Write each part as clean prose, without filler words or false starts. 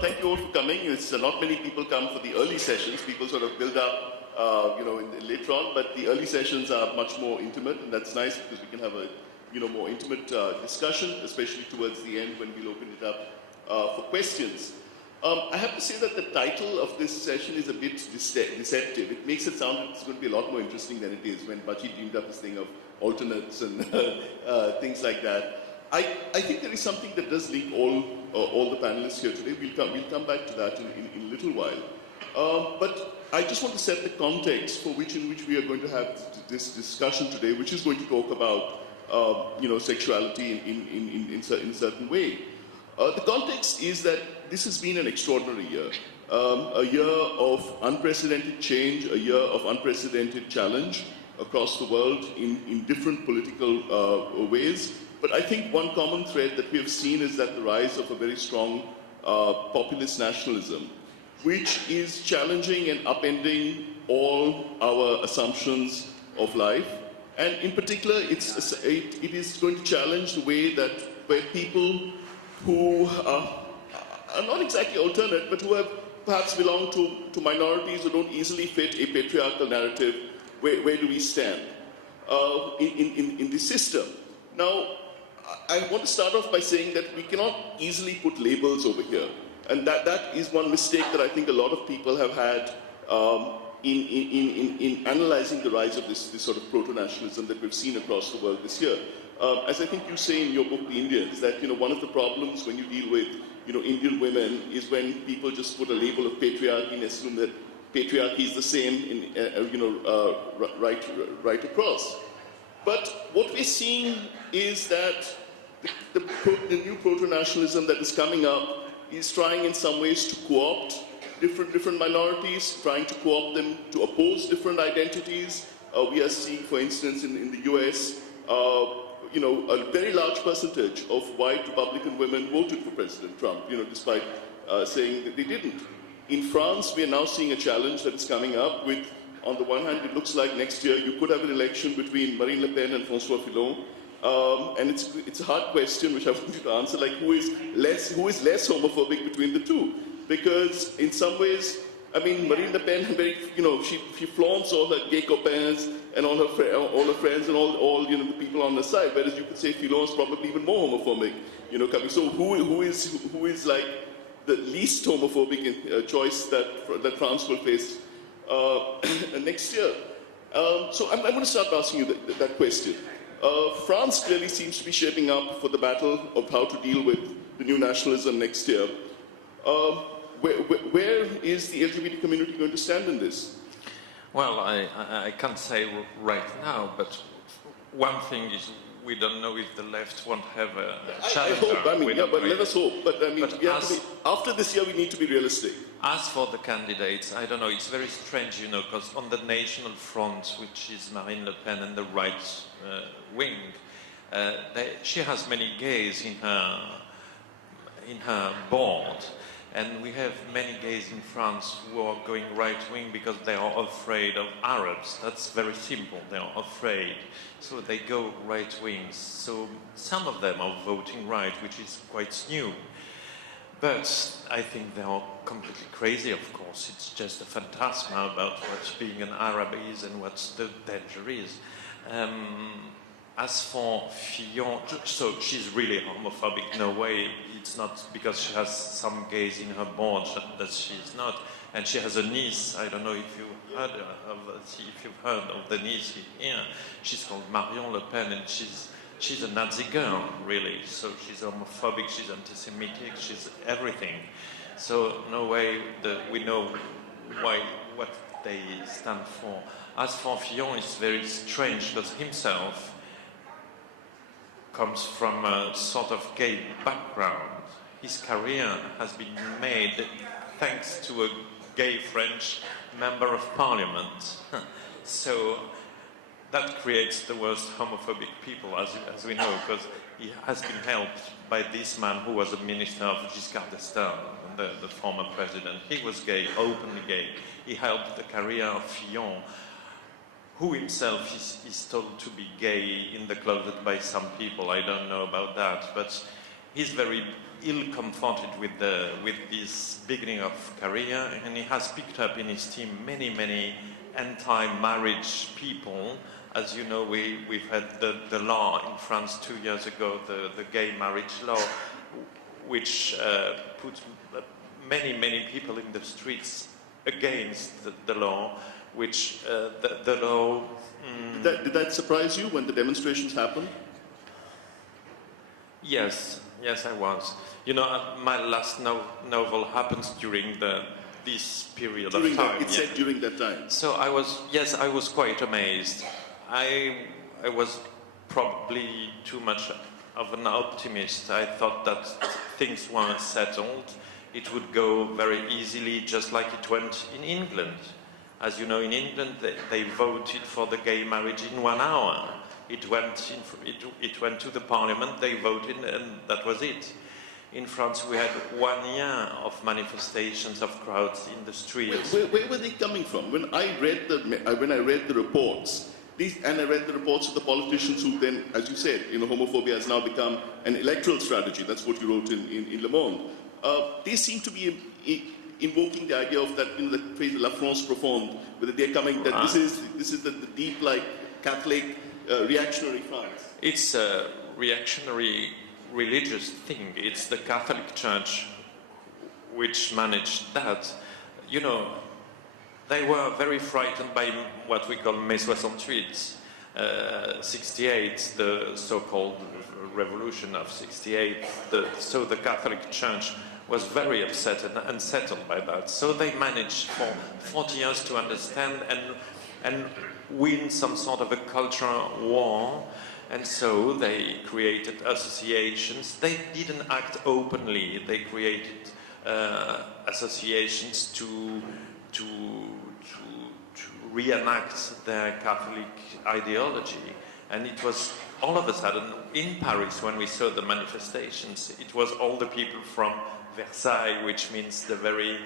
Thank you all for coming. It's not many people come for the early sessions. People sort of build up, later on, but the early sessions are much more intimate, and that's nice because we can have a, more intimate discussion, especially towards the end when we'll open it up for questions. I have to say that the title of this session is a bit deceptive. It makes it sound it's going to be a lot more interesting than it is when Bachi dreamed up this thing of alternates and things like that. I think there is something that does link all the panelists here today. We'll come back to that in a little while. But I just want to set the context in which we are going to have this discussion today, which is going to talk about sexuality in a certain way. The context is that this has been an extraordinary year. A year of unprecedented change, a year of unprecedented challenge across the world in different political ways. But I think one common thread that we have seen is that the rise of a very strong populist nationalism, which is challenging and upending all our assumptions of life. And in particular, it is going to challenge the way that where people who are not exactly alternate, but who have perhaps belonged to minorities who don't easily fit a patriarchal narrative, where do we stand in this system? Now, I want to start off by saying that we cannot easily put labels over here. And that is one mistake that I think a lot of people have had in analyzing the rise of this sort of proto-nationalism that we've seen across the world this year. As I think you say in your book, The Indians, that one of the problems when you deal with Indian women is when people just put a label of patriarchy and assume that patriarchy is the same right across. But what we're seeing is that the new proto-nationalism that is coming up is trying in some ways to co-opt different minorities, trying to co-opt them to oppose different identities. We are seeing, for instance, in the US, a very large percentage of white Republican women voted for President Trump, despite saying that they didn't. In France, we are now seeing a challenge that is coming up with, on the one hand, it looks like next year you could have an election between Marine Le Pen and François Fillon. And it's a hard question, which I want you to answer, like who is less homophobic between the two? Because in some ways, I mean, Marine Le Pen, she flaunts all her gay copains and all her friends and all the people on the side. Whereas you could say Fillon is probably even more homophobic, coming. So who is like the least homophobic choice that France will face next year? So I'm going to start asking you that question. France clearly seems to be shaping up for the battle of how to deal with the new nationalism next year. Where is the LGBT community going to stand in this? Well, I can't say right now, but one thing is we don't know if the left won't have a challenger. I hope, but let us hope. But I mean, after this year, we need to be realistic. As for the candidates, I don't know, it's very strange, because on the national front, which is Marine Le Pen and the right wing, she has many gays in her board. And we have many gays in France who are going right-wing because they are afraid of Arabs. That's very simple. They are afraid. So they go right-wing. So some of them are voting right, which is quite new. But I think they are completely crazy, of course. It's just a phantasma about what being an Arab is and what the danger is. As for Fillon, so she's really homophobic. No way. It's not because she has some gays in her board that she's not. And she has a niece. I don't know if you've heard of the niece here. She's called Marion Le Pen, and she's a Nazi girl, really. So she's homophobic. She's anti-Semitic. She's everything. So no way that we know what they stand for. As for Fillon, it's very strange because himself comes from a sort of gay background. His career has been made thanks to a gay French member of parliament. So that creates the worst homophobic people, as we know, because he has been helped by this man who was a minister of Giscard d'Estaing, the former president. He was gay, openly gay. He helped the career of Fillon, who himself is told to be gay in the closet by some people. I don't know about that, but he's very ill-comforted with this beginning of career, and he has picked up in his team many anti-marriage people. As you know, we've had the law in France 2 years ago, the gay marriage law, which put many people in the streets against the law, which the law... Did that surprise you when the demonstrations happened? Yes, I was. You know, my last novel happens during this period of time. It said during that time. So I was quite amazed. I was probably too much of an optimist. I thought that things were settled. It would go very easily, just like it went in England. As you know, in England, they voted for the gay marriage in 1 hour. It went to the parliament, they voted, and that was it. In France, we had 1 year of manifestations of crowds in the streets. Where were they coming from? When I read the reports, and I read the reports of the politicians who then, as you said, homophobia has now become an electoral strategy. That's what you wrote in Le Monde. They seem to be invoking the idea of that, the phrase "La France profonde," whether they're coming that this is the deep, like Catholic reactionary France. It's a reactionary religious thing. It's the Catholic Church which managed that. You know, they were very frightened by what we call Mai 68, 68, the so-called revolution of 68. So the Catholic Church was very upset and unsettled by that. So they managed for 40 years to understand and win some sort of a cultural war. And so they created associations. They didn't act openly. They created associations to reenact their Catholic ideology. And it was all of a sudden in Paris when we saw the manifestations. It was all the people from Versailles, which means the very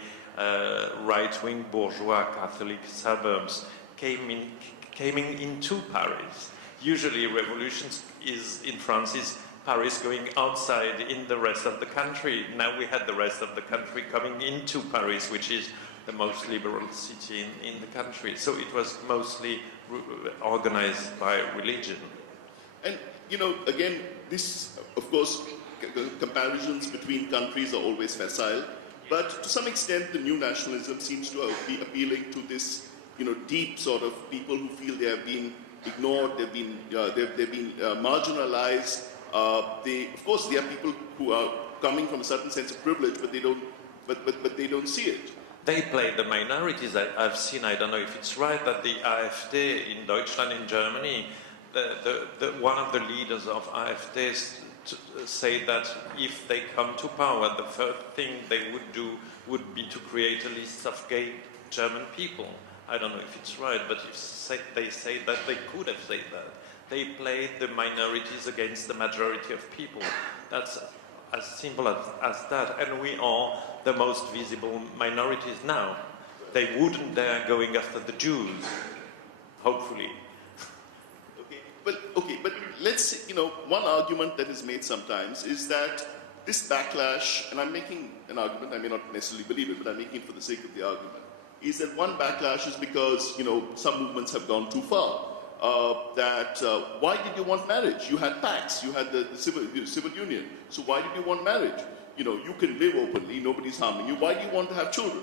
right-wing bourgeois Catholic suburbs, came into Paris. Usually revolutions in France is Paris going outside in the rest of the country. Now we had the rest of the country coming into Paris, which is the most liberal city in the country. So it was mostly organized by religion. And, again, this, of course, comparisons between countries are always facile, but to some extent the new nationalism seems to be appealing to this, deep sort of people who feel they are being ignored, they've been marginalized. Of course, there are people who are coming from a certain sense of privilege, but they don't see it. They play the minorities. I've seen, I don't know if it's right, that the AfD in Deutschland, in Germany, one of the leaders of AfD say that if they come to power, the first thing they would do would be to create a list of gay German people. I don't know if it's right, but they say that they could have said that. They play the minorities against the majority of people. That's as simple as that. And we are the most visible minorities now. They wouldn't dare going after the Jews, hopefully. But let's, one argument that is made sometimes is that this backlash, and I'm making an argument, I may not necessarily believe it, but I'm making it for the sake of the argument, is that one backlash is because, some movements have gone too far. Why did you want marriage? You had PACS, you had the civil union. So why did you want marriage? You can live openly, nobody's harming you. Why do you want to have children?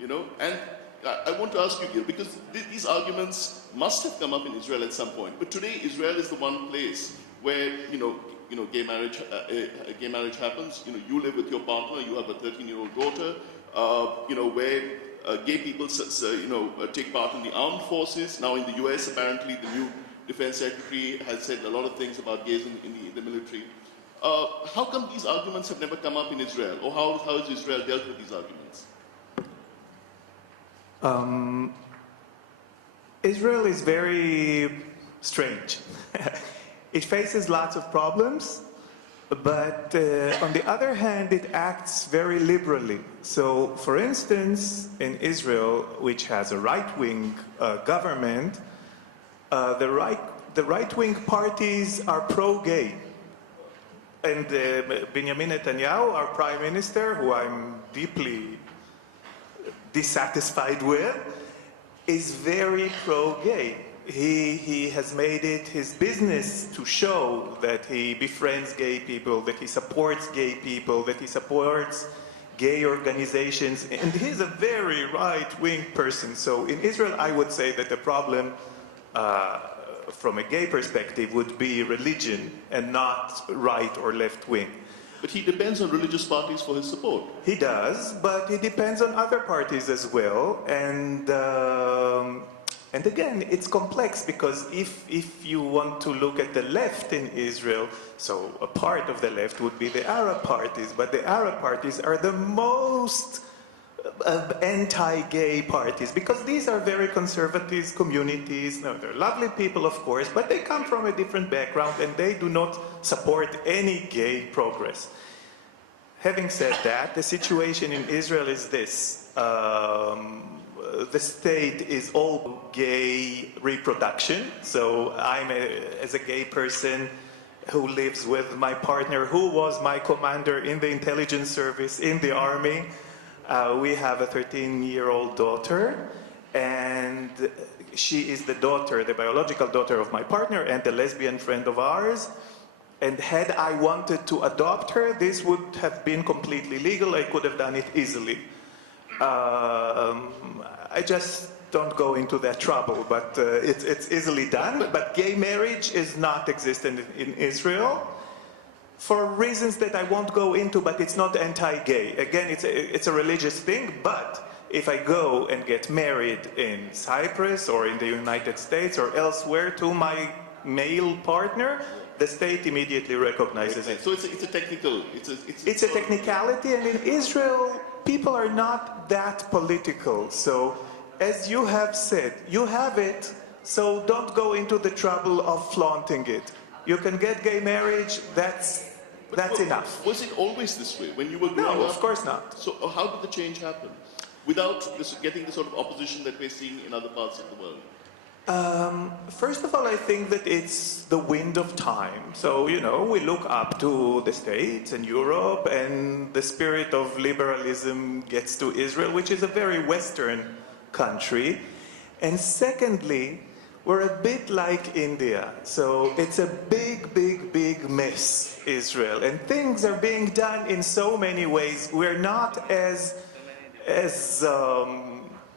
And I want to ask you, Gil, because these arguments must have come up in Israel at some point. But today, Israel is the one place where, gay marriage happens. You live with your partner, you have a 13-year-old daughter, where gay people, take part in the armed forces. Now in the US, apparently the new defense secretary has said a lot of things about gays in the military. How come these arguments have never come up in Israel? Or how has Israel dealt with these arguments? Israel is very strange. It faces lots of problems, but on the other hand, it acts very liberally. So, for instance, in Israel, which has a right-wing government, the right-wing parties are pro-gay. and Benjamin Netanyahu, our prime minister, who I'm deeply dissatisfied with, is very pro-gay. He has made it his business to show that he befriends gay people, that he supports gay people, that he supports gay organizations, and he's a very right-wing person. So in Israel, I would say that the problem from a gay perspective would be religion and not right or left-wing. But he depends on religious parties for his support. He does, but he depends on other parties as well. And again, it's complex because if you want to look at the left in Israel, so a part of the left would be the Arab parties, but the Arab parties are the most anti-gay parties because these are very conservative communities. Now, they're lovely people, of course, but they come from a different background and they do not support any gay progress. Having said that, the situation in Israel is this. The state is all gay reproduction. So as a gay person who lives with my partner, who was my commander in the intelligence service in the army. We have a 13-year-old daughter, and she is the biological daughter of my partner and a lesbian friend of ours. And had I wanted to adopt her, this would have been completely legal. I could have done it easily. I just don't go into that trouble, but it's easily done. But gay marriage is not existent in Israel for reasons that I won't go into, but it's not anti-gay. Again, it's a religious thing, but if I go and get married in Cyprus or in the United States or elsewhere to my male partner, the state immediately recognizes it. So it's a technical... It's a technicality, and in Israel, people are not that political. So, as you have said, you have it, so don't go into the trouble of flaunting it. You can get gay marriage, that's enough. Was it always this way when you were growing up? No, of course not. So how did the change happen? Without getting the sort of opposition that we're seeing in other parts of the world? First of all, I think that it's the wind of time. So, we look up to the States and Europe, and the spirit of liberalism gets to Israel, which is a very Western country. And secondly, we're a bit like India. So it's a big, big, big mess, Israel. And things are being done in so many ways. We're not as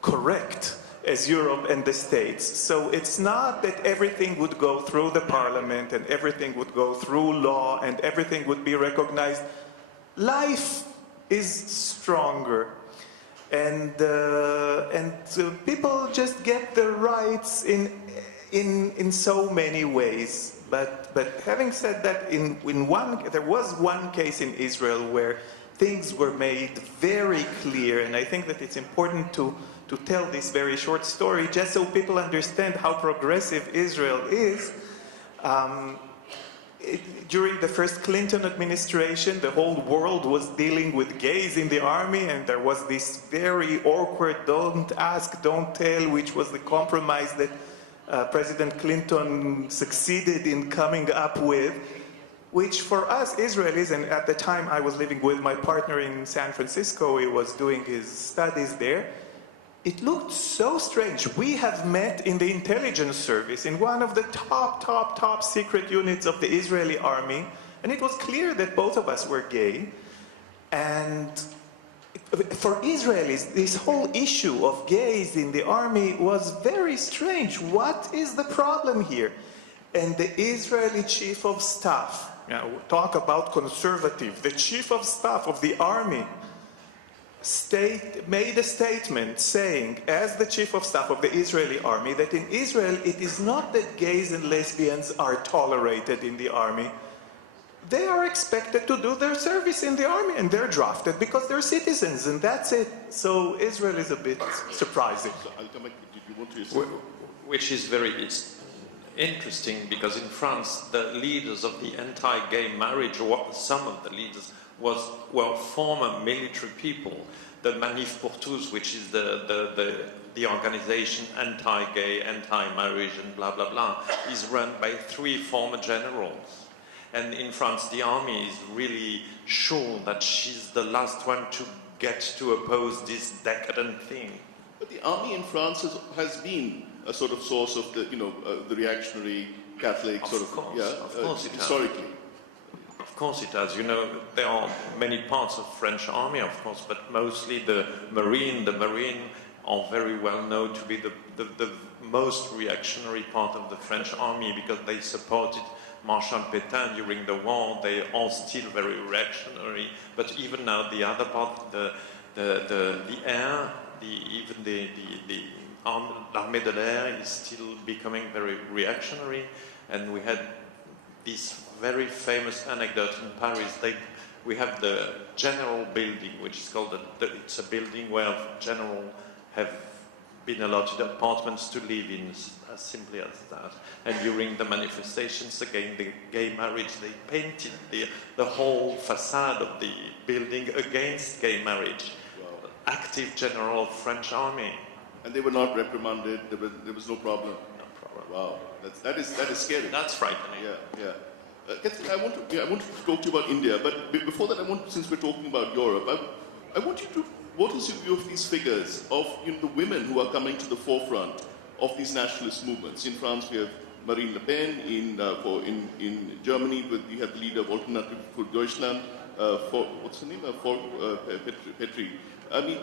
correct as Europe and the States. So it's not that everything would go through the parliament and everything would go through law and everything would be recognized. Life is stronger. And people just get their rights in so many ways. But having said that, there was one case in Israel where things were made very clear, and I think that it's important to tell this very short story just so people understand how progressive Israel is. During the first Clinton administration, the whole world was dealing with gays in the army, and there was this very awkward don't ask, don't tell, which was the compromise that President Clinton succeeded in coming up with, which for us Israelis, and at the time I was living with my partner in San Francisco, he was doing his studies there, it looked so strange. We have met in the intelligence service, in one of the top secret units of the Israeli army, and it was clear that both of us were gay. And for Israelis, this whole issue of gays in the army was very strange. What is the problem here? And the Israeli chief of staff, talk about conservative, the chief of staff of the army, made a statement saying, as the chief of staff of the Israeli army, that in Israel it is not that gays and lesbians are tolerated in the army. They are expected to do their service in the army, and they're drafted because they're citizens, and that's it. So Israel is a bit surprising. So I'll come back. Did you want to say? Which is very interesting, because in France, the leaders of the anti-gay marriage, or some of the leaders, were former military people. The Manif pour tous, which is the organization anti-gay, anti-marriage, and blah, blah, blah, is run by 3 former generals. And in France, the army is really sure that she's the last one to get to oppose this decadent thing. But the army in France has been a sort of source of the, the reactionary Catholic Of sort of, course it has. historically. Of course it does. You know, there are many parts of French army, of course, but mostly the Marine. The Marine are very well known to be the most reactionary part of the French army because they supported Marshal Pétain during the war. They are still very reactionary. But even now, the other part, the air, l'armée de l'air is still becoming very reactionary. And we had this very famous anecdote in Paris. We have the general building, which is called, it's a building where general have been allotted apartments to live in, as simply as that. And during the manifestations against the gay marriage, they painted the whole facade of the building against gay marriage. Wow. Active general of French army. And they were not reprimanded, there was no problem. No problem. Wow, that is scary. That's frightening. Yeah. I want to talk to you about India, but before that, since we're talking about Europe, I want you to, what is your view of these figures of the women who are coming to the forefront of these nationalist movements? In France, we have Marine Le Pen. In Germany, you have the leader of Alternative for Deutschland. What's her name? Petri. I mean,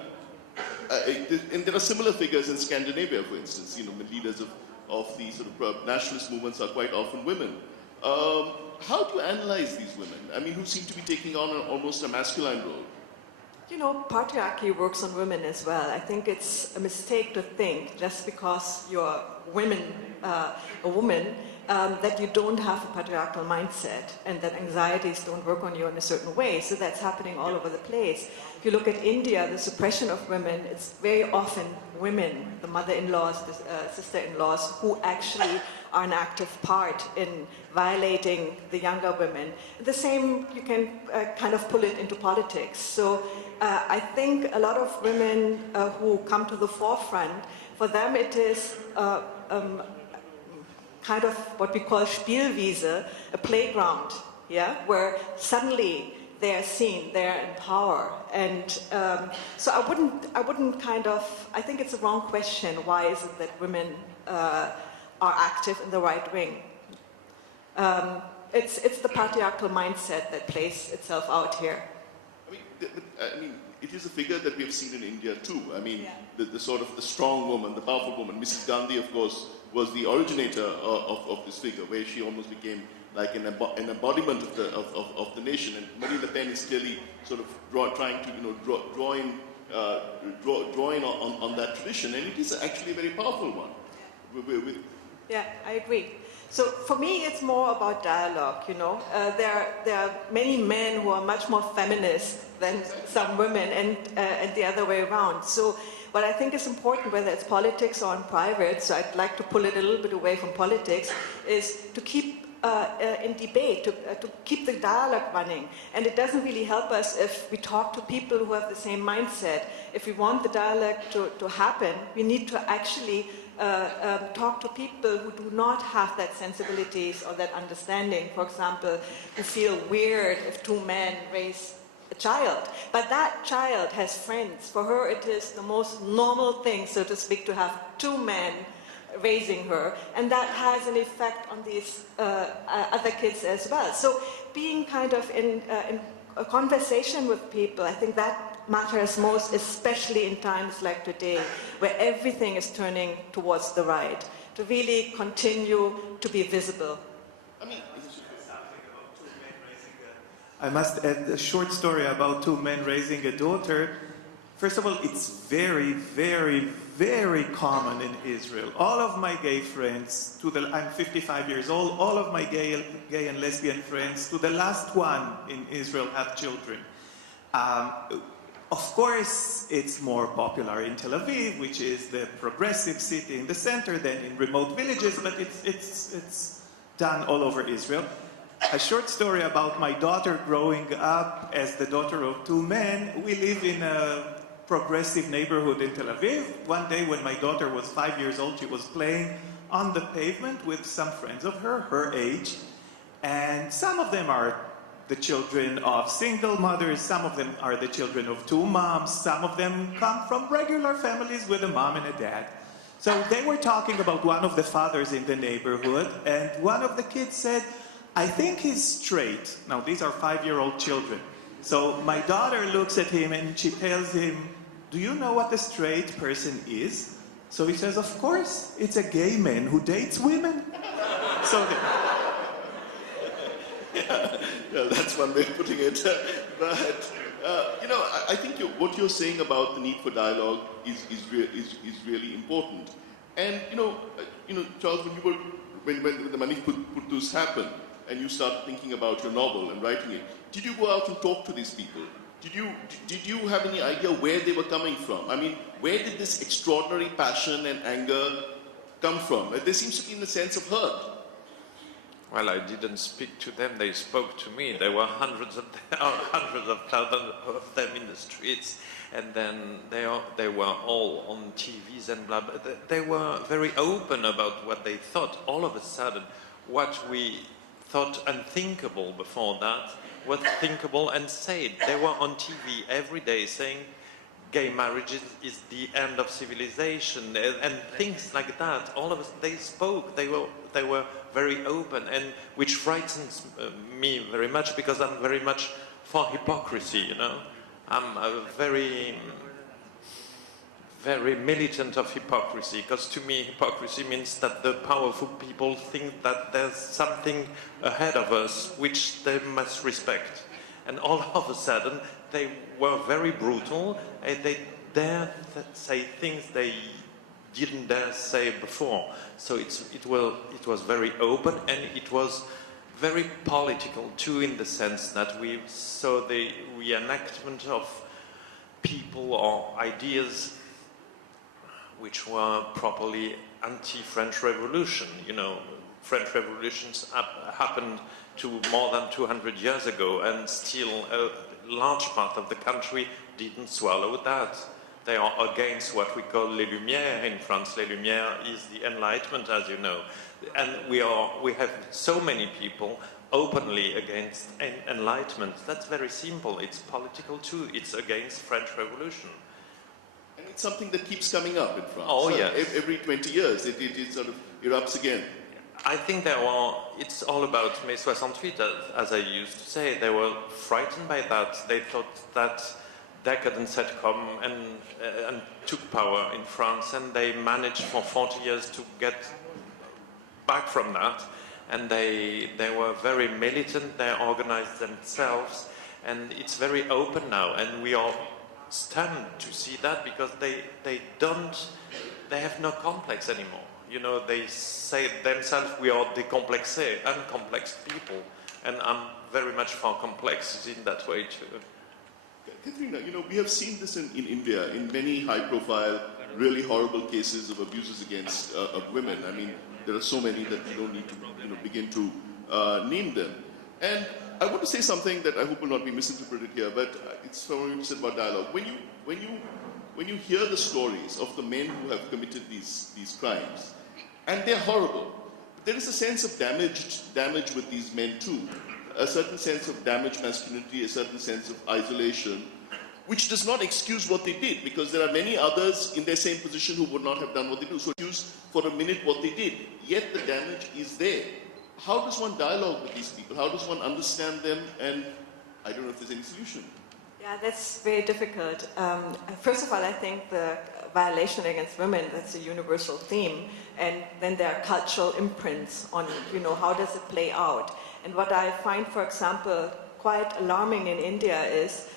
and there are similar figures in Scandinavia, for instance. The leaders of these sort of nationalist movements are quite often women. How do you analyze these women? I mean, who seem to be taking on almost a masculine role? Patriarchy works on women as well. I think it's a mistake to think just because you're a woman, that you don't have a patriarchal mindset and that anxieties don't work on you in a certain way. So that's happening all over the place. If you look at India, the suppression of women, it's very often women, the mother-in-laws, the sister-in-laws, who actually are an active part in violating the younger women. The same, you can kind of pull it into politics. So I think a lot of women who come to the forefront, for them it is kind of what we call Spielwiese, a playground, where suddenly they're seen, they're in power. And so I wouldn't I think it's a wrong question. Why is it that women are active in the right wing? It's the patriarchal mindset that plays itself out here. I mean, it is a figure that we have seen in India too. I mean, the sort of the strong woman, the powerful woman. Mrs. Gandhi, of course, was the originator of this figure, where she almost became like an embodiment of the nation. And Marine Le Pen is clearly sort of trying to draw in on that tradition, and it is actually a very powerful one. Yeah, I agree. So for me, it's more about dialogue. There are many men who are much more feminist than some women, and the other way around. So what I think is important, whether it's politics or in private, so I'd like to pull it a little bit away from politics, is to keep in debate, to keep the dialogue running. And it doesn't really help us if we talk to people who have the same mindset. If we want the dialogue to happen, we need to actually talk to people who do not have that sensibilities or that understanding. For example, who feel weird if two men raise a child. But that child has friends. For her, it is the most normal thing, so to speak, to have two men raising her, and that has an effect on these other kids as well. So being kind of in a conversation with people, I think that matters most, especially in times like today, where everything is turning towards the right, to really continue to be visible. I must add a short story about two men raising a daughter. First of all, it's very, very, very common in Israel. All of my gay friends, I'm 55 years old, all of my gay and lesbian friends, to the last one in Israel, have children. Of course, it's more popular in Tel Aviv, which is the progressive city in the center, than in remote villages, but it's done all over Israel. A short story about my daughter growing up as the daughter of two men. We live in a progressive neighborhood in Tel Aviv. One day when my daughter was 5 years old, she was playing on the pavement with some friends of her age. And some of them are the children of single mothers, some of them are the children of two moms, some of them come from regular families with a mom and a dad. So they were talking about one of the fathers in the neighborhood, and one of the kids said, I think he's straight. Now, these are 5-year-old children. So my daughter looks at him and she tells him, do you know what a straight person is? So he says, of course, it's a gay man who dates women. So well, that's one way of putting it. But, I think what you're saying about the need for dialogue is really important. And, Charles, when the Manif Puttus happened, and you started thinking about your novel and writing it, did you go out and talk to these people? Did you have any idea where they were coming from? I mean, where did this extraordinary passion and anger come from? There seems to be in the sense of hurt. Well, I didn't speak to them, they spoke to me. There were hundreds of thousands of them in the streets, and then they were all on TVs and blah, blah. They were very open about what they thought. All of a sudden, what we thought unthinkable before that was thinkable and said. They were on TV every day saying gay marriage is the end of civilization and things like that. All of us, they spoke, they were very open, and which frightens me very much because I'm very much for hypocrisy, I'm a very militant of hypocrisy, because to me hypocrisy means that the powerful people think that there's something ahead of us which they must respect. And all of a sudden they were very brutal, and they dared say things they didn't dare say before. So it was very open, and it was very political too, in the sense that we saw the reenactment of people or ideas which were properly anti-French Revolution. French revolutions happened to more than 200 years ago, and still a large part of the country didn't swallow that. They are against what we call les Lumières in France. Les Lumières is the Enlightenment, as you know. And we have so many people openly against Enlightenment. That's very simple. It's political too. It's against French Revolution. And it's something that keeps coming up in France. Oh, yes. Every 20 years, it sort of erupts again. I think it's all about Mai 68, as I used to say. They were frightened by that. They thought that decadence had come and took power in France, and they managed for 40 years to get back from that. And they were very militant, they organized themselves, and it's very open now, and we are stunned to see that, because they have no complex anymore. They say themselves, we are décomplexés, uncomplex people, and I'm very much for complexes in that way too. Katharina, we have seen this in India, in many high-profile, really horrible cases of abuses against of women. I mean, there are so many that you don't need to begin to name them. And I want to say something that I hope will not be misinterpreted here, but it's something you said about dialogue. When you hear the stories of the men who have committed these crimes, and they're horrible, but there is a sense of damage with these men too. A certain sense of damaged masculinity, a certain sense of isolation, which does not excuse what they did, because there are many others in their same position who would not have done what they do. So excuse for a minute what they did, yet the damage is there. How does one dialogue with these people? How does one understand them? And I don't know if there's any solution. Yeah, that's very difficult. First of all, I think the violation against women, that's a universal theme. And then there are cultural imprints on, how does it play out? And what I find, for example, quite alarming in India is,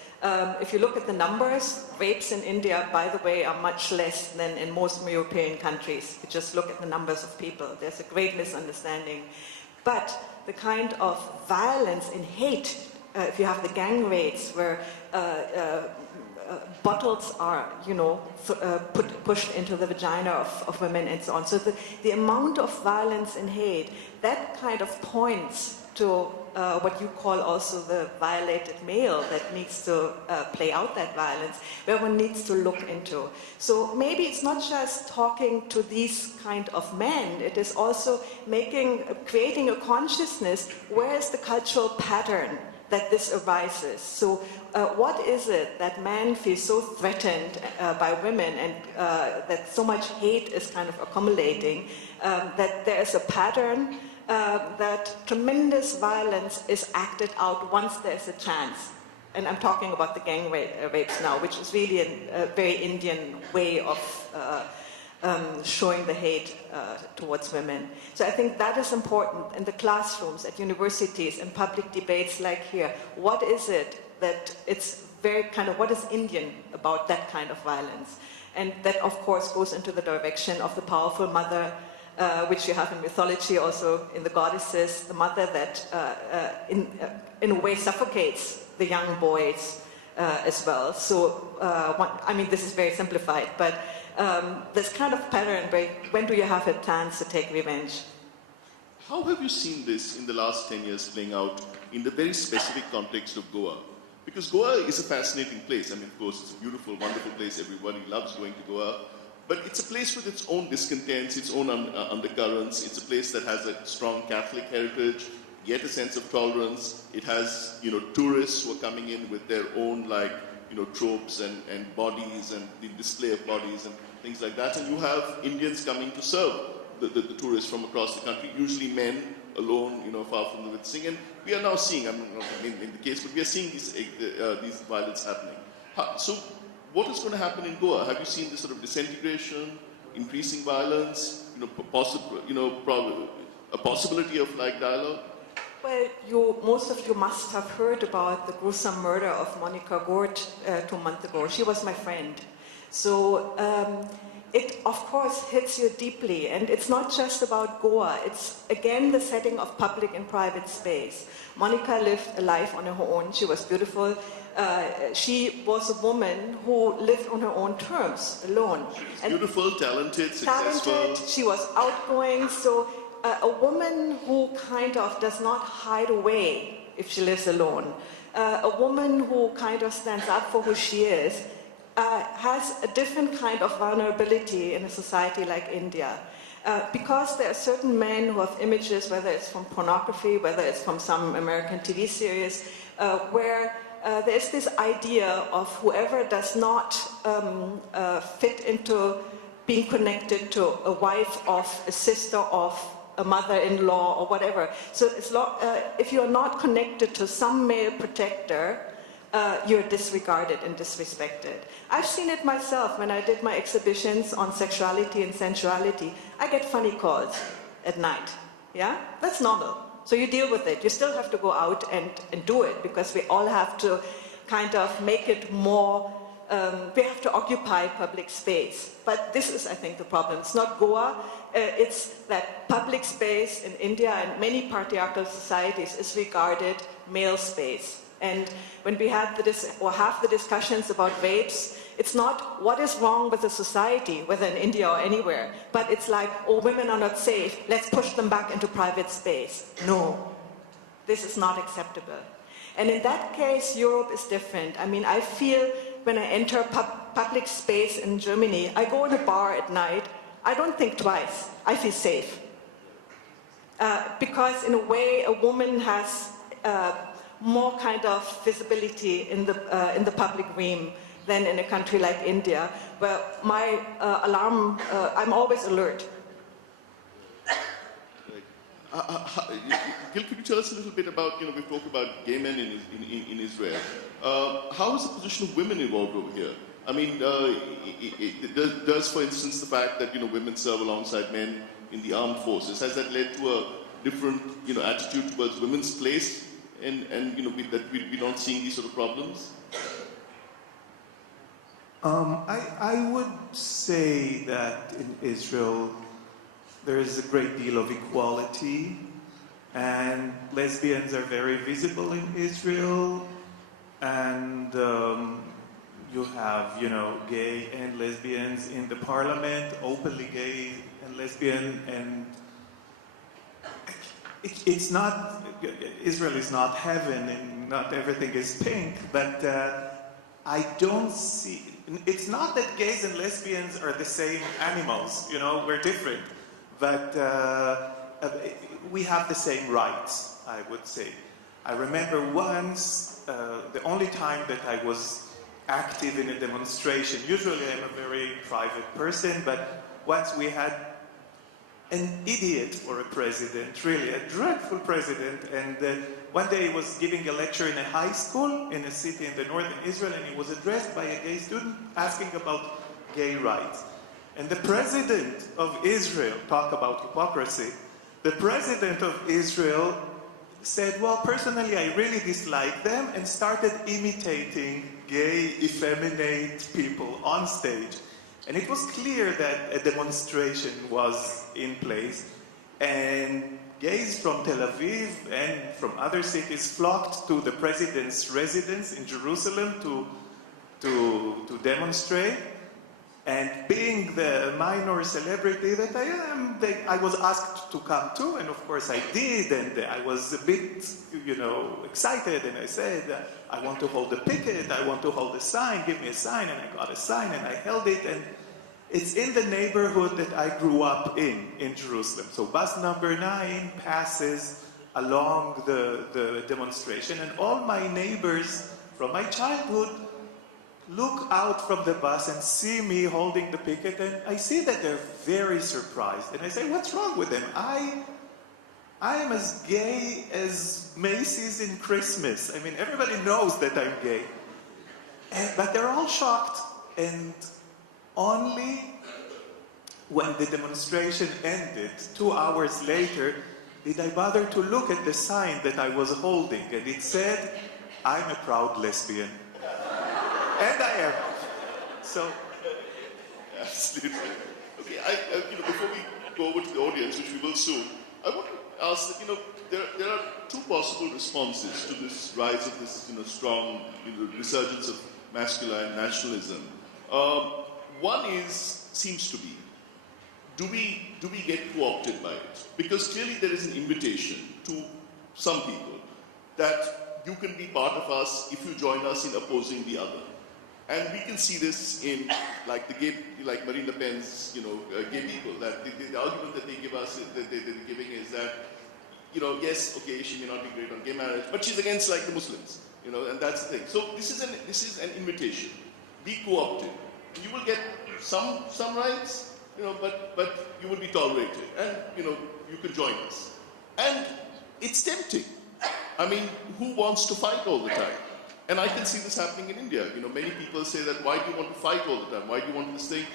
if you look at the numbers, rapes in India, by the way, are much less than in most European countries. You just look at the numbers of people. There's a great misunderstanding. But the kind of violence and hate, if you have the gang raids where bottles are, pushed into the vagina of women and so on. So the amount of violence and hate, that kind of points to what you call also the violated male that needs to play out that violence, where one needs to look into. So maybe it's not just talking to these kind of men, it is also creating a consciousness, where is the cultural pattern that this arises. So what is it that men feel so threatened by women, and that so much hate is kind of accumulating, that there is a pattern that tremendous violence is acted out once there's a chance. And I'm talking about the gang rapes now, which is really a very Indian way of showing the hate towards women. So I think that is important in the classrooms, at universities, and public debates like here. What is it that it's very kind of, what is Indian about that kind of violence? And that, of course, goes into the direction of the powerful mother, which you have in mythology, also in the goddesses, the mother that in a way suffocates the young boys as well. So, I mean, this is very simplified, but this kind of pattern where when do you have a chance to take revenge? How have you seen this in the last 10 years playing out in the very specific context of Goa? Because Goa is a fascinating place. I mean, of course, it's a beautiful, wonderful place. Everybody loves going to Goa. But it's a place with its own discontents, its own undercurrents. It's a place that has a strong Catholic heritage, yet a sense of tolerance. It has, tourists who are coming in with their own, tropes and bodies and the display of bodies and things like that. And you have Indians coming to serve the tourists from across the country, usually men alone, far from the witnessing. And we are now seeing, I mean, in the case, but we are seeing these violence happening. So what is going to happen in Goa? Have you seen this sort of disintegration, increasing violence, a possibility of dialogue? Well, most of you must have heard about the gruesome murder of Monica Gort 2 months ago. She was my friend. So it, of course, hits you deeply. And it's not just about Goa. It's, again, the setting of public and private space. Monica lived a life on her own. She was beautiful. She was a woman who lived on her own terms, alone. She was beautiful, talented, successful. She was outgoing. So a woman who kind of does not hide away if she lives alone. A woman who kind of stands up for who she is, has a different kind of vulnerability in a society like India. Because there are certain men who have images, whether it's from pornography, whether it's from some American TV series, where there's this idea of whoever does not fit into being connected to a wife of, a sister of, a mother-in-law, or whatever. So if you're not connected to some male protector, you're disregarded and disrespected. I've seen it myself when I did my exhibitions on sexuality and sensuality. I get funny calls at night. Yeah? That's normal. So you deal with it. You still have to go out and do it, because we all have to kind of make it more, we have to occupy public space. But this is, I think, the problem. It's not Goa. It's that public space in India and many patriarchal societies is regarded male space. And when we have the discussions about rapes, it's not what is wrong with the society, whether in India or anywhere, but it's like, oh, women are not safe, let's push them back into private space. No, this is not acceptable. And in that case, Europe is different. I mean, I feel when I enter public space in Germany, I go in a bar at night, I don't think twice, I feel safe. Because in a way, a woman has more kind of visibility in the public realm than in a country like India, where my alarm, I'm always alert. Gil, could you tell us a little bit about, we talked about gay men in Israel. How is the position of women evolved over here? I mean, does, for instance, the fact that, women serve alongside men in the armed forces, has that led to a different, attitude towards women's place? And that we're not seeing these sort of problems? I would say that in Israel there is a great deal of equality, and lesbians are very visible in Israel, and you have, gay and lesbians in the parliament, openly gay and lesbian, and it's not, Israel is not heaven and not everything is pink, but I don't see, it's not that gays and lesbians are the same animals, you know, we're different, but we have the same rights, I would say. I remember once, the only time that I was active in a demonstration, usually I'm a very private person, but once we had an idiot for a president, really, a dreadful president, and one day he was giving a lecture in a high school in a city in the northern Israel, and he was addressed by a gay student asking about gay rights. And the president of Israel, talk about hypocrisy, the president of Israel said, well, personally, I really dislike them, and started imitating gay, effeminate people on stage. And it was clear that a demonstration was in place, and gays from Tel Aviv and from other cities flocked to the president's residence in Jerusalem to demonstrate. And being the minor celebrity that I am, I was asked to come too, and of course I did, and I was a bit, you know, excited, and I said, I want to hold a picket, I want to hold a sign, give me a sign, and I got a sign, and I held it, and it's in the neighborhood that I grew up in Jerusalem. So bus number 9 passes along the demonstration, and all my neighbors from my childhood look out from the bus and see me holding the picket, and I see that they're very surprised. And I say, what's wrong with them? I am as gay as Macy's in Christmas. I mean, everybody knows that I'm gay. But they're all shocked. And only when the demonstration ended, 2 hours later, did I bother to look at the sign that I was holding. And it said, I'm a proud lesbian. And I am. So, Absolutely. Okay, before we go over to the audience, which we will soon, I want to ask that, there are two possible responses to this rise of this, strong, resurgence of masculine nationalism. One seems to be, do we get co-opted by it? Because clearly there is an invitation to some people that you can be part of us if you join us in opposing the other. And we can see this in, like Marine Le Pen's, gay people. That the argument that they give us, that they're giving is that, yes, okay, she may not be great on gay marriage, but she's against like the Muslims, and that's the thing. So this is an invitation. Be co-opted. You will get some rights, but you will be tolerated, and you can join us. And it's tempting. I mean, who wants to fight all the time? And I can see this happening in India. Many people say that, why do you want to fight all the time? Why do you want this thing?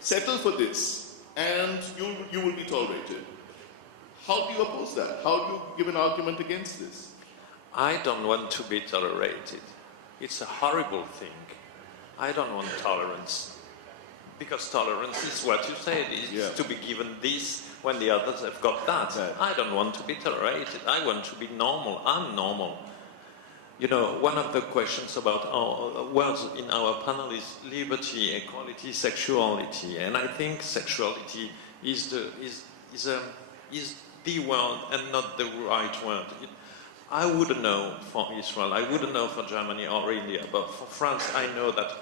Settle for this, and you will be tolerated. How do you oppose that? How do you give an argument against this? I don't want to be tolerated. It's a horrible thing. I don't want tolerance. Because tolerance is what you said, is to be given this when the others have got that. Right. I don't want to be tolerated. I want to be normal. I'm normal. One of the questions about our words in our panel is liberty, equality, sexuality, and I think sexuality is the word and not the right word. I wouldn't know for Israel, I wouldn't know for Germany or India, but for France I know that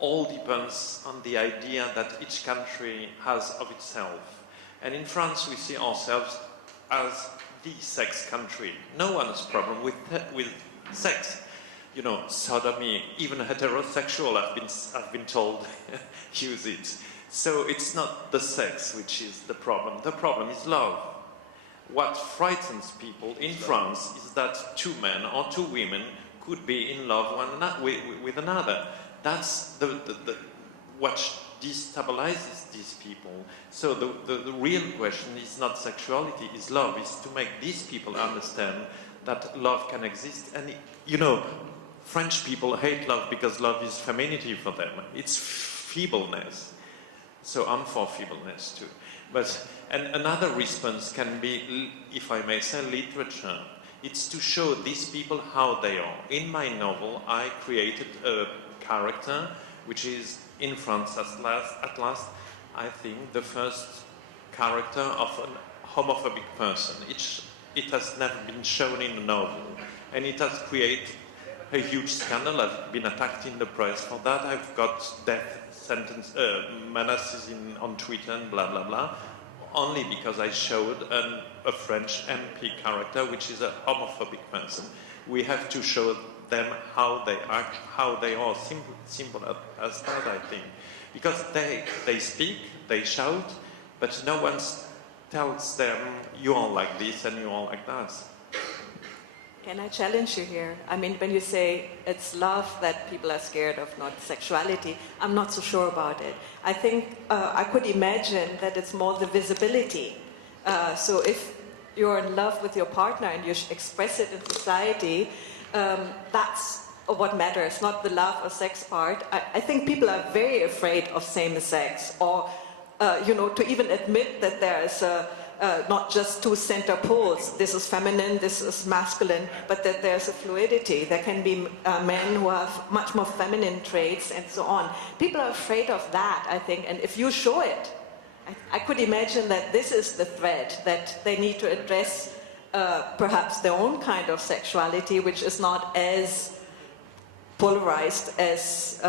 all depends on the idea that each country has of itself. And in France we see ourselves as the sex country. No one has a problem with sex. Sodomy, even heterosexual have been told use it. So it's not the sex which is the problem. The problem is love. What frightens people in France is that two men or two women could be in love with another. That's what destabilizes these people. So the real question is not sexuality, is love, is to make these people understand that love can exist. And French people hate love because love is femininity for them. It's feebleness. So I'm for feebleness too. And another response can be, if I may say, literature. It's to show these people how they are. In my novel, I created a character which is in France at last, I think, the first character of a homophobic person. it has never been shown in a novel. And it has created a huge scandal. I've been attacked in the press for that. I've got death sentence, menaces on Twitter and blah, blah, blah, only because I showed a French MP character, which is a homophobic person. We have to show them how they act, how they are, simple as that, I think. Because they speak, they shout, but no one tells them, you are like this and you are like that. Can I challenge you here? I mean, when you say it's love that people are scared of, not sexuality, I'm not so sure about it. I think I could imagine that it's more the visibility. So if you're in love with your partner and you express it in society, that's what matters, not the love or sex part. I think people are very afraid of same-sex, or to even admit that there is not just two center poles, this is feminine, this is masculine, but that there's a fluidity. There can be men who have much more feminine traits and so on. People are afraid of that, I think, and if you show it, I could imagine that this is the thread, that they need to address perhaps their own kind of sexuality, which is not as polarized as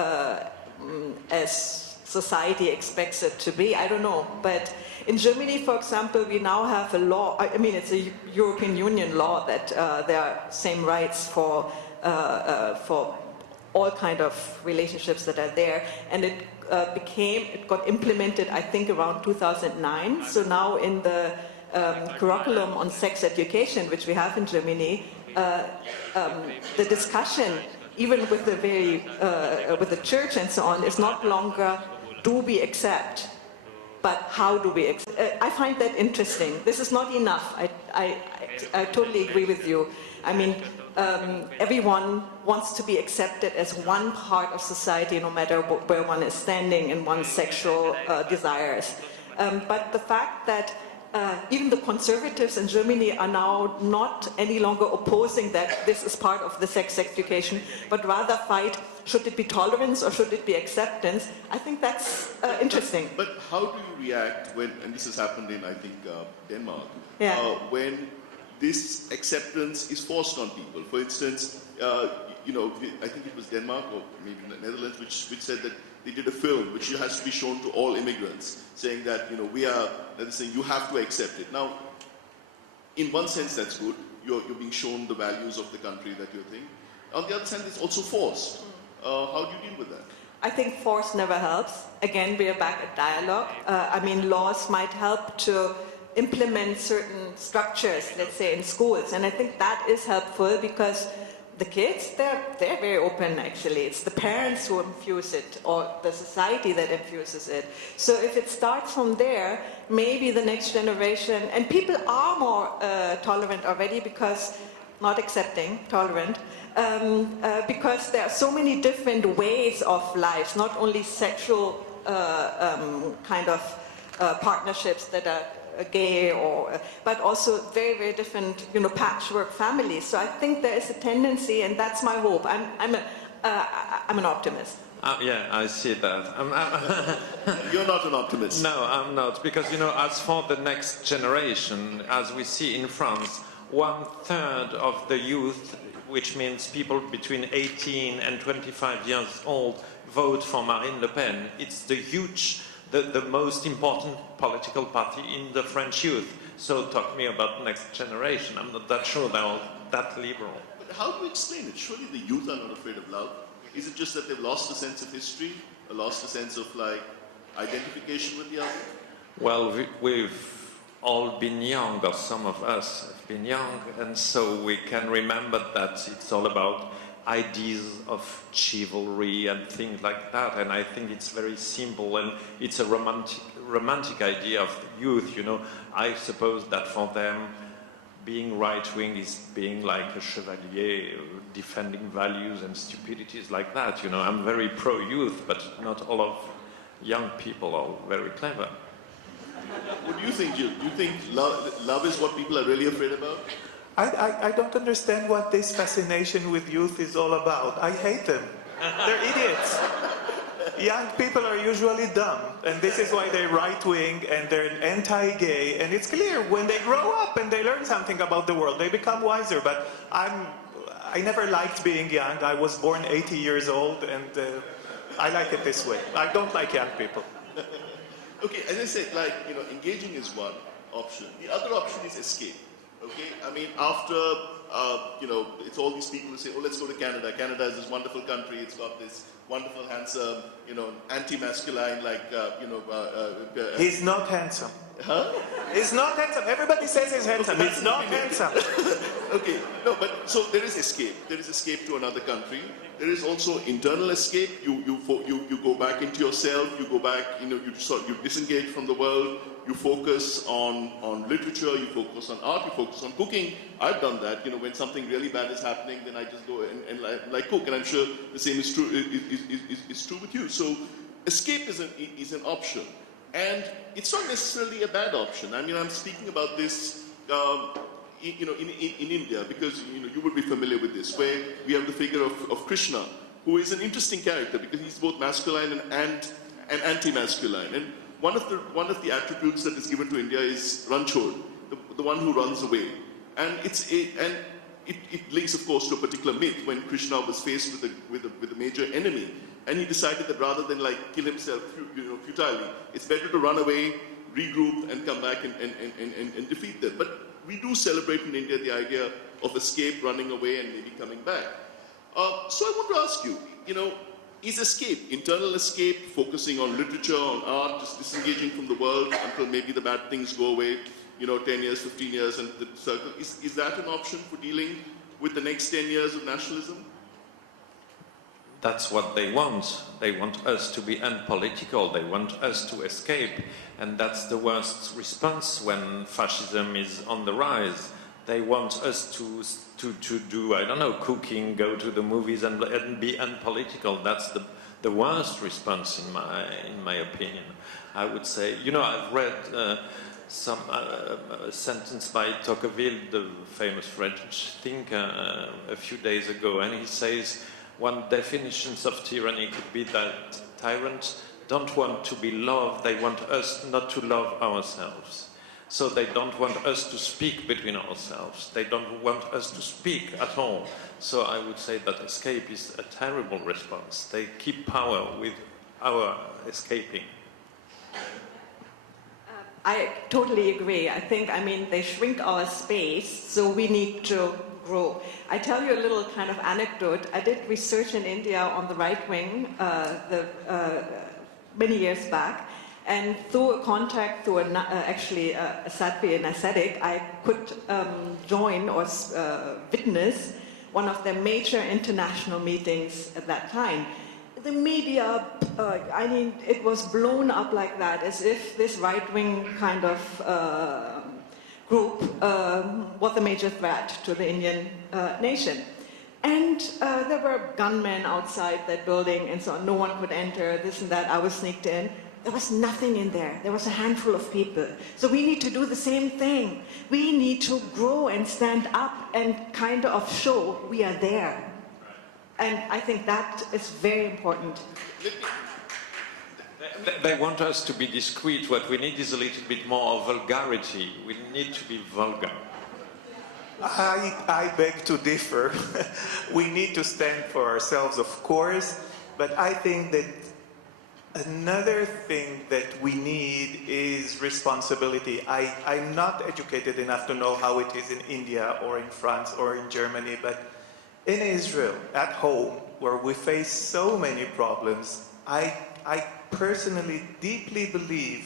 society expects it to be. I don't know, but in Germany, for example, we now have a law, I mean, it's a European Union law that there are same rights for all kind of relationships that are there, and it got implemented, I think, around 2009. So now in the curriculum on sex education, which we have in Germany, the discussion, even with with the church and so on, is not longer do we accept, but how do we accept? I find that interesting. This is not enough. I totally agree with you. I mean, everyone wants to be accepted as one part of society, no matter where one is standing in one's sexual desires. But the fact that even the conservatives in Germany are now not any longer opposing that this is part of the sex education, but rather fight, should it be tolerance or should it be acceptance? I think that's interesting. But how do you react when, and this has happened in, I think, Denmark, Yeah. when this acceptance is forced on people? For instance, I think it was Denmark or maybe the Netherlands, which said that they did a film which has to be shown to all immigrants, saying that they're saying you have to accept it. Now, in one sense, that's good. You're being shown the values of the country that you're thinking. On the other hand, it's also forced. How do you deal with that? I think force never helps. Again, we are back at dialogue. I mean, laws might help to implement certain structures, let's say in schools, and I think that is helpful because the kids, they're very open actually. It's the parents who infuse it, or the society that infuses it. So if it starts from there, maybe the next generation, and people are more tolerant already because, not accepting, tolerant, because there are so many different ways of life, not only sexual kind of partnerships that are gay, but also very, very different, patchwork families. So I think there is a tendency, and that's my hope. I'm an optimist. Yeah, I see that. You're not an optimist. No, I'm not, because as for the next generation, as we see in France, 1/3 of the youth, which means people between 18 and 25 years old, vote for Marine Le Pen. It's the most important political party in the French youth. So talk me about the next generation. I'm not that sure they're all that liberal. But how do you explain it? Surely the youth are not afraid of love. Is it just that they've lost a sense of history, or lost a sense of identification with the other? Well, we've all been young, or some of us have been young, and so we can remember that it's all about ideas of chivalry and things like that, and I think it's very simple, and it's a romantic idea of youth. I suppose that for them, being right-wing is being like a chevalier, defending values and stupidities like that. I'm very pro-youth, but not all of young people are very clever. What do you think, Jill? Do you think love is what people are really afraid about? I don't understand what this fascination with youth is all about. I hate them. They're idiots. young people are usually dumb, and this is why they're right-wing and they're anti-gay, and it's clear when they grow up and they learn something about the world, they become wiser. But I never liked being young. I was born 80 years old, and I like it this way. I don't like young people. Okay, as I said, like, engaging is one option. The other option is escape. Okay, I mean, after, it's all these people who say, oh, let's go to Canada. Canada is this wonderful country. It's got this wonderful, handsome, anti-masculine, like, He's not handsome. Huh? He's not handsome. Everybody says he's handsome. Okay, He's not handsome. Okay, no, but so there is escape. There is escape to another country. There is also internal escape. You go back into yourself. You go back. You disengage from the world. You focus on literature. You focus on art. You focus on cooking. I've done that. When something really bad is happening, then I just go and like cook. And I'm sure the same is true. Is true with you. So escape is an option. And it's not necessarily a bad option. I mean, I'm speaking about this, in India, because you would be familiar with this, where we have the figure of Krishna, who is an interesting character because he's both masculine and anti-masculine. And one of the attributes that is given to India is ranchod, the one who runs away. And it links, of course, to a particular myth when Krishna was faced with a major enemy. And he decided that rather than kill himself futilely, it's better to run away, regroup, and come back and defeat them. But we do celebrate in India the idea of escape, running away, and maybe coming back. So I want to ask you, is escape, internal escape, focusing on literature, on art, just disengaging from the world until maybe the bad things go away, 10 years, 15 years, and the circle, is that an option for dealing with the next 10 years of nationalism? That's what they want. They want us to be unpolitical. They want us to escape. And that's the worst response when fascism is on the rise. They want us to do, I don't know, cooking, go to the movies and be unpolitical. That's the worst response in my opinion. I would say, I've read some sentence by Tocqueville, the famous French thinker, a few days ago, and he says, one definition of tyranny could be that tyrants don't want to be loved, they want us not to love ourselves. So they don't want us to speak between ourselves. They don't want us to speak at all. So I would say that escape is a terrible response. They keep power with our escaping. I totally agree. I think, they shrink our space, so we need to grow. I tell you a little kind of anecdote. I did research in India on the right wing many years back, and through a contact, through a sadly an ascetic, I could join or witness one of the major international meetings at that time. The media, it was blown up like that, as if this right-wing kind of group was a major threat to the Indian nation. And there were gunmen outside that building and so on. No one could enter, this and that. I was sneaked in. There was nothing in there. There was a handful of people. So we need to do the same thing. We need to grow and stand up and kind of show we are there. And I think that is very important. They want us to be discreet. What we need is a little bit more of vulgarity. We need to be vulgar. I beg to differ. We need to stand for ourselves, of course, but I think that another thing that we need is responsibility. I'm not educated enough to know how it is in India or in France or in Germany, but in Israel, at home, where we face so many problems, I personally deeply believe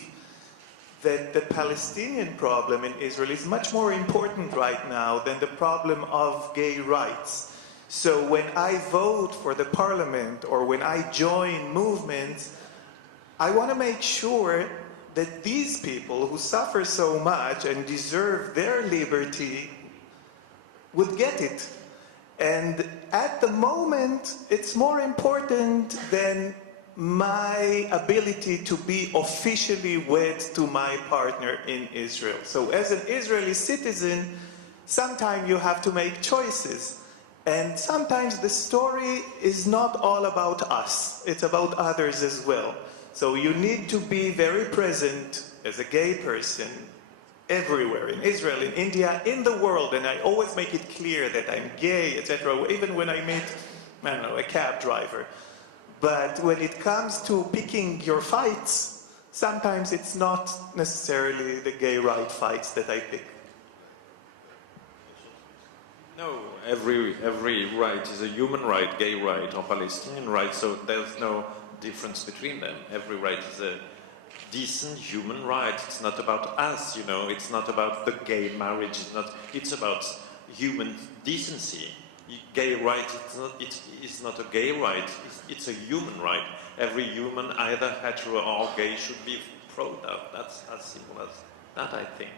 that the Palestinian problem in Israel is much more important right now than the problem of gay rights. So when I vote for the parliament or when I join movements, I want to make sure that these people who suffer so much and deserve their liberty would get it. And at the moment, it's more important than my ability to be officially wed to my partner in Israel. So as an Israeli citizen, sometimes you have to make choices. And sometimes the story is not all about us, it's about others as well. So you need to be very present as a gay person everywhere, in Israel, in India, in the world, and I always make it clear that I'm gay, etc., even when I meet, I don't know, a cab driver. But when it comes to picking your fights, sometimes it's not necessarily the gay right fights that I pick. No, every right is a human right, gay right or Palestinian right, so there's no difference between them. Every right is a decent human right. It's not about us, you know, it's not about the gay marriage, it's about human decency. Gay right, it's not a gay right, it's a human right. Every human, either hetero or gay, should be proud of. That's as simple as that, I think.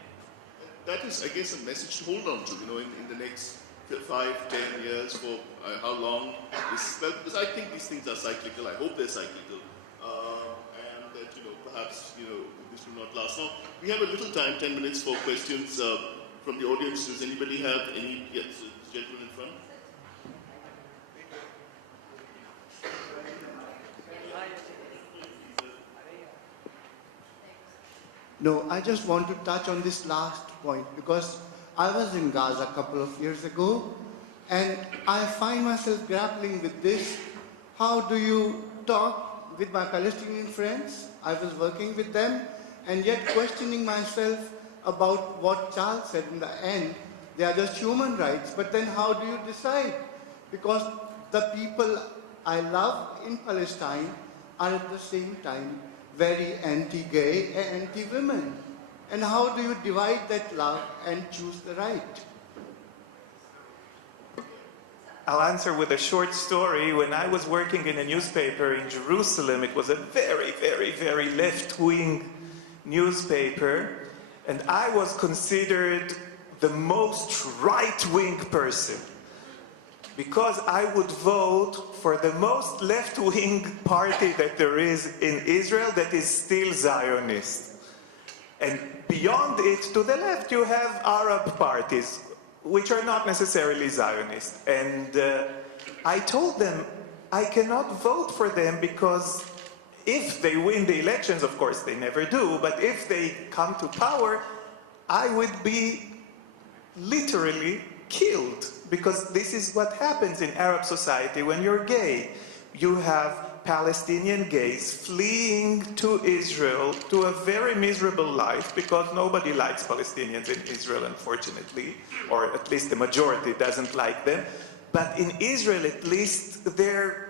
That is, I guess, a message to hold on to, you know, in the next 5, 10 years, for how long this, well, because I think these things are cyclical. I hope they're cyclical, and that, you know, perhaps, you know, this will not last. Now, we have a little time, 10 minutes for questions from the audience. Does anybody have any? Yes, the gentleman in front. No, I just want to touch on this last point because I was in Gaza a couple of years ago and I find myself grappling with this. How do you talk with my Palestinian friends? I was working with them and yet questioning myself about what Charles said in the end. They are just human rights, but then how do you decide? Because the people I love in Palestine are at the same time very anti-gay and anti-women. And how do you divide that love and choose the right? I'll answer with a short story. When I was working in a newspaper in Jerusalem, it was a very, very, very left-wing newspaper, and I was considered the most right-wing person, because I would vote for the most left-wing party that there is in Israel that is still Zionist. And beyond it, to the left, you have Arab parties, which are not necessarily Zionist. And I told them I cannot vote for them because if they win the elections, of course they never do, but if they come to power, I would be literally killed, because this is what happens in Arab society when you're gay. You have Palestinian gays fleeing to Israel to a very miserable life, because nobody likes Palestinians in Israel, unfortunately, or at least the majority doesn't like them. But in Israel, at least, they're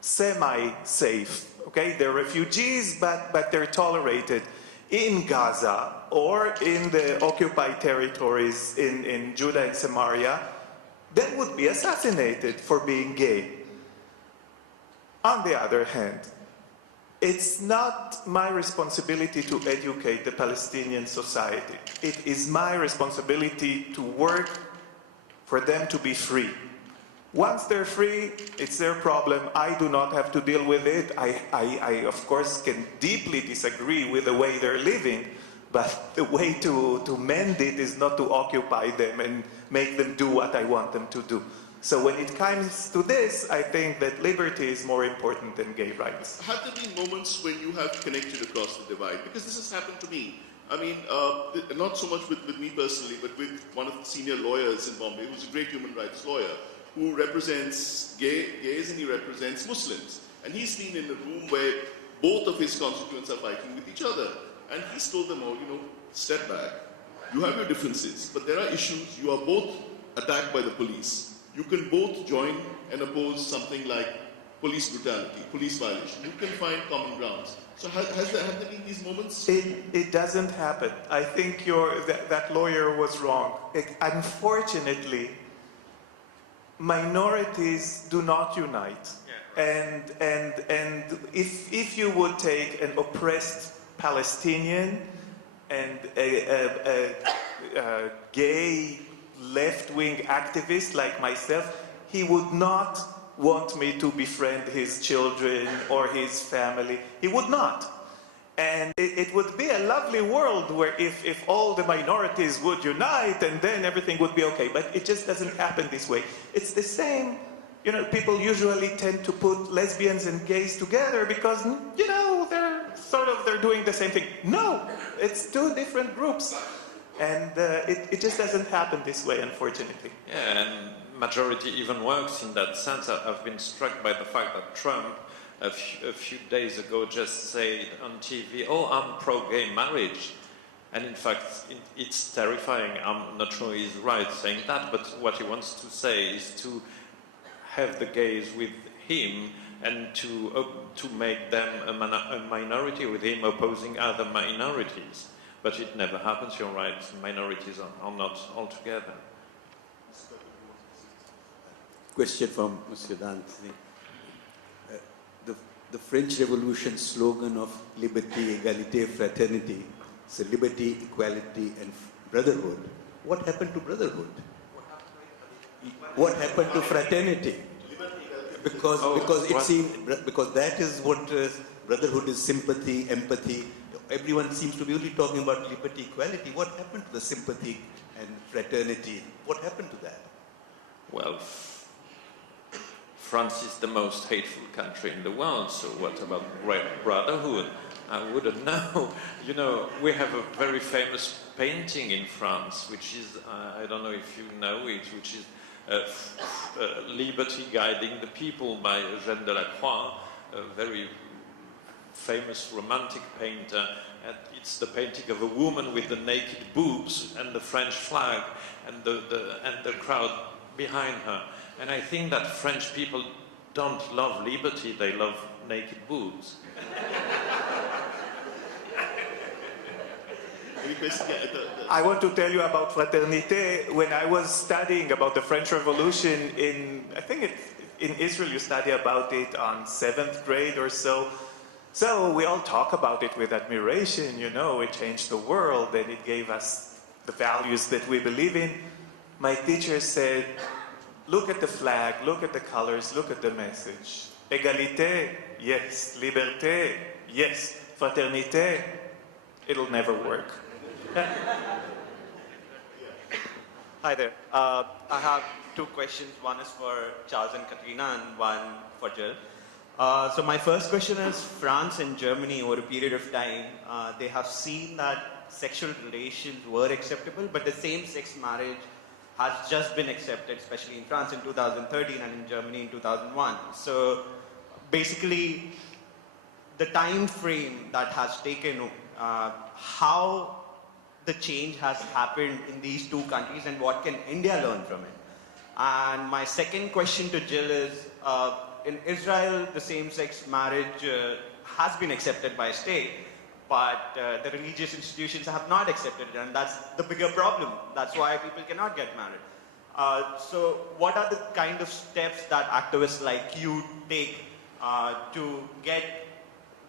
semi-safe, okay? They're refugees, but they're tolerated. In Gaza or in the occupied territories in Judah and Samaria, they would be assassinated for being gay. On the other hand, it's not my responsibility to educate the Palestinian society. It is my responsibility to work for them to be free. Once they're free, it's their problem. I do not have to deal with it. I of course, can deeply disagree with the way they're living, but the way to mend it is not to occupy them and make them do what I want them to do. So when it comes to this, I think that liberty is more important than gay rights. Have there been moments when you have connected across the divide? Because this has happened to me. I mean, not so much with me personally, but with one of the senior lawyers in Bombay, who's a great human rights lawyer, who represents gays and he represents Muslims. And he's been in a room where both of his constituents are fighting with each other. And he's told them all, you know, step back. You have your differences, but there are issues. You are both attacked by the police. You can both join and oppose something like police brutality, police violation. You can find common grounds. So have there been these moments? It doesn't happen. I think that lawyer was wrong. Unfortunately, minorities do not unite. Yeah, right. And if you would take an oppressed Palestinian and a gay left-wing activist like myself, he would not want me to befriend his children or his family. He would not. And it would be a lovely world where if all the minorities would unite and then everything would be okay. But it just doesn't happen this way. It's the same, you know, people usually tend to put lesbians and gays together because, you know, they're doing the same thing. No, it's two different groups. And it just doesn't happen this way, unfortunately. Yeah, and majority even works in that sense. I've been struck by the fact that Trump, a few days ago, just said on TV, "Oh, I'm pro-gay marriage." And in fact, it's terrifying. I'm not sure he's right saying that, but what he wants to say is to have the gays with him and to make them a minority with him opposing other minorities. But it never happens, you're right. Minorities are not all together. Question from Monsieur Dante. The French Revolution slogan of liberty, égalité, fraternity, so liberty, equality, and brotherhood. What happened to brotherhood? What happened to fraternity? Because that is what brotherhood is: sympathy, empathy. Everyone seems to be only talking about liberty, equality. What happened to the sympathy and fraternity? What happened to that? Well, France is the most hateful country in the world, so what about brotherhood? I wouldn't know. You know, we have a very famous painting in France, which is, I don't know if you know it, which is Liberty Guiding the People by Eugène Delacroix, a very famous romantic painter. And it's the painting of a woman with the naked boobs and the French flag and the crowd behind her. And I think that French people don't love liberty, they love naked boobs. I want to tell you about fraternité. When I was studying about the French Revolution in Israel, you study about it on 7th grade or so. So we all talk about it with admiration, you know, it changed the world and it gave us the values that we believe in. My teacher said, look at the flag, look at the colors, look at the message. Égalité, yes. Liberté, yes. Fraternité, it'll never work. Hi there. I have two questions. One is for Charles and Katrina and one for Jill. So my first question is, France and Germany over a period of time, they have seen that sexual relations were acceptable, but the same-sex marriage has just been accepted, especially in France in 2013 and in Germany in 2001. So basically, the time frame that has taken, how the change has happened in these two countries and what can India learn from it? And my second question to Jill is, in Israel, the same-sex marriage has been accepted by state, but the religious institutions have not accepted it, and that's the bigger problem. That's why people cannot get married. So what are the kind of steps that activists like you take to get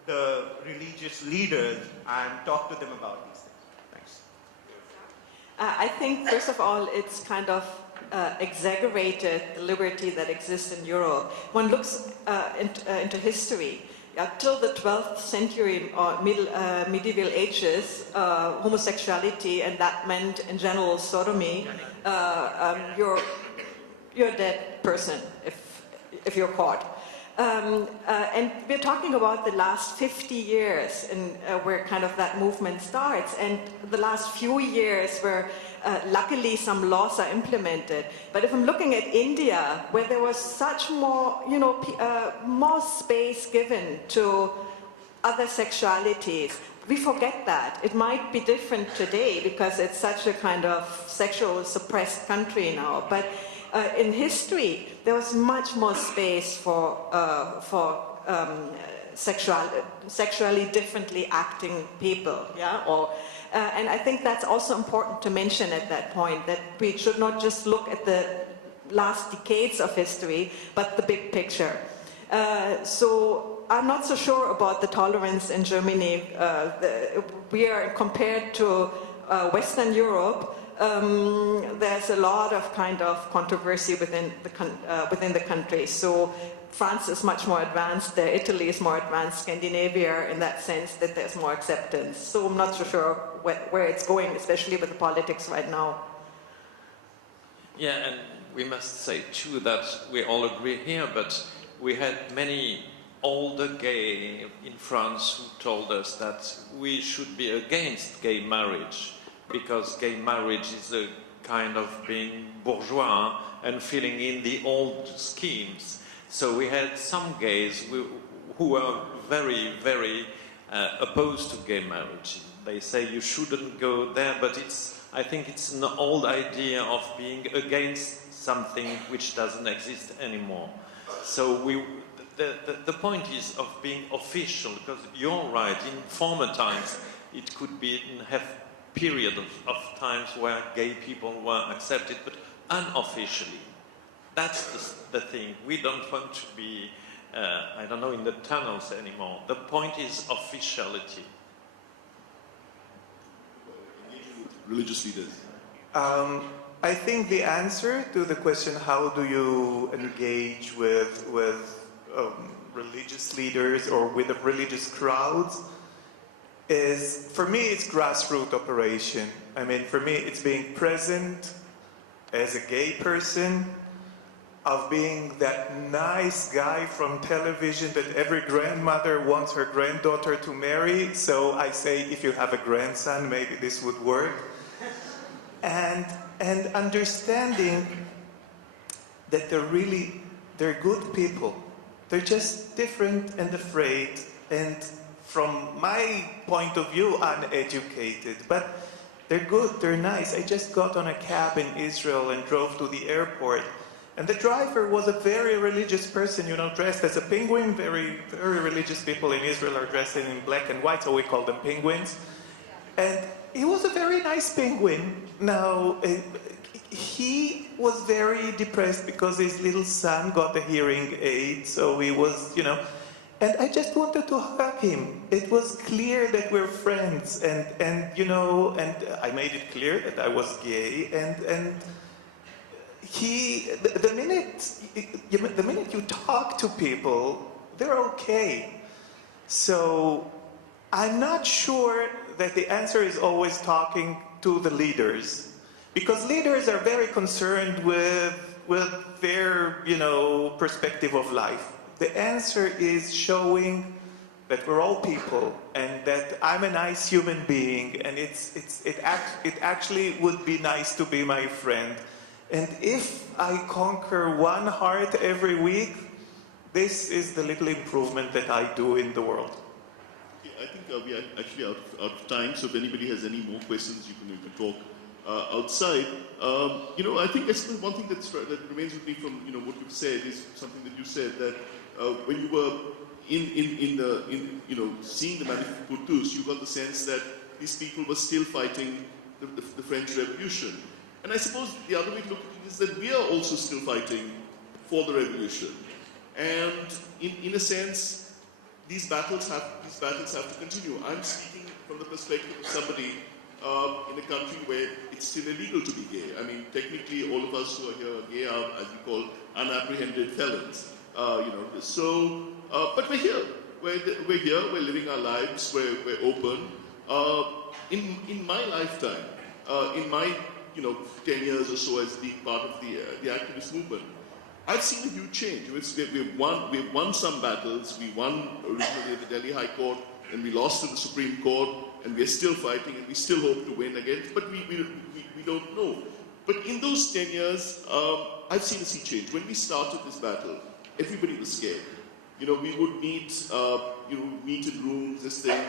the religious leaders and talk to them about these things? Thanks. I think, first of all, it's kind of exaggerated the liberty that exists in Europe. One looks into history. Till the 12th century or medieval ages, homosexuality, and that meant in general sodomy, you're a dead person if you're caught. And we're talking about the last 50 years and where kind of that movement starts, and the last few years where luckily some laws are implemented. But if I'm looking at India, where there was such more, more space given to other sexualities, we forget that. It might be different today because it's such a kind of sexual suppressed country now. But in history, there was much more space for sexually differently acting people, yeah? And I think that's also important to mention at that point, that we should not just look at the last decades of history, but the big picture. So I'm not so sure about the tolerance in Germany. We are, compared to Western Europe, there's a lot of kind of controversy within the country. So France is much more advanced, Italy is more advanced, Scandinavia in that sense that there's more acceptance. So I'm not so sure where it's going, especially with the politics right now. Yeah, and we must say too that we all agree here, but we had many older gay in France who told us that we should be against gay marriage because gay marriage is a kind of being bourgeois and filling in the old schemes. So we had some gays who were very, very opposed to gay marriage. They say you shouldn't go there, but I think it's an old idea of being against something which doesn't exist anymore. So the point is of being official, because you're right, in former times it could be have period of times where gay people were accepted, but unofficially. That's the thing. We don't want to be, I don't know, in the tunnels anymore. The point is officiality. Religious leaders. I think the answer to the question, how do you engage with religious leaders or with the religious crowds, is, for me, it's grassroots operation. I mean, for me, it's being present as a gay person, of being that nice guy from television that every grandmother wants her granddaughter to marry. So I say, if you have a grandson, maybe this would work. And understanding that they're good people. They're just different and afraid, and from my point of view, uneducated. But they're good, they're nice. I just got on a cab in Israel and drove to the airport. And the driver was a very religious person, dressed as a penguin. Very, very religious people in Israel are dressed in black and white, so we call them penguins. And he was a very nice penguin. Now, he was very depressed because his little son got a hearing aid, so he was, and I just wanted to hug him. It was clear that we're friends, and I made it clear that I was gay, and the minute you talk to people, they're okay. So I'm not sure that the answer is always talking to the leaders, because leaders are very concerned with their, perspective of life. The answer is showing that we're all people and that I'm a nice human being, and it actually would be nice to be my friend. And if I conquer one heart every week, this is the little improvement that I do in the world. Okay, I think we are actually out of time, so if anybody has any more questions, you can talk outside. I think one thing that remains with me from what you've said is something that you said, that when you were seeing the Manifeste pour tous, you got the sense that these people were still fighting the French Revolution. And I suppose the other way to look at it is that we are also still fighting for the revolution. And in a sense, these battles have to continue. I'm speaking from the perspective of somebody in a country where it's still illegal to be gay. I mean, technically, all of us who are here are gay are, as we call, unapprehended felons. But we're here. We're here. We're living our lives. We're open. In my lifetime, in my 10 years or so as being part of the activist movement, I've seen a huge change. We've won some battles. We won originally at the Delhi High Court, and we lost to the Supreme Court, and we're still fighting, and we still hope to win again, but we don't know. But in those 10 years, I've seen a sea change. When we started this battle, everybody was scared. We would meet, meet in rooms, this thing,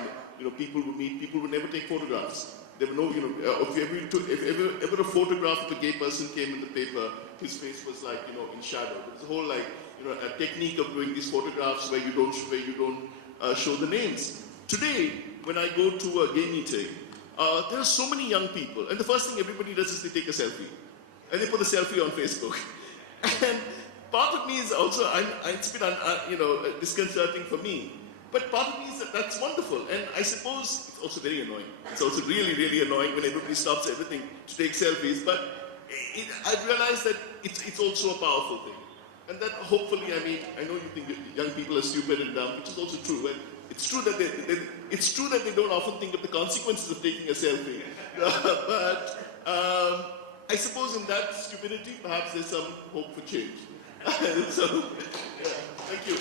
people would meet, people would never take photographs. There were no, if ever a photograph of a gay person came in the paper, his face was like, in shadow. There's a whole a technique of doing these photographs where you don't show the names. Today, when I go to a gay meeting, there are so many young people, and the first thing everybody does is they take a selfie, and they put the selfie on Facebook. And part of me is also, it's a bit disconcerting for me, But part of me is that that's wonderful. And I suppose it's also very annoying. It's also really, really annoying when everybody stops everything to take selfies. But I've realized that it's also a powerful thing. And that hopefully, I mean, I know you think young people are stupid and dumb, which is also true. And it's true that it's true that they don't often think of the consequences of taking a selfie. But I suppose in that stupidity, perhaps there's some hope for change. So, yeah, thank you.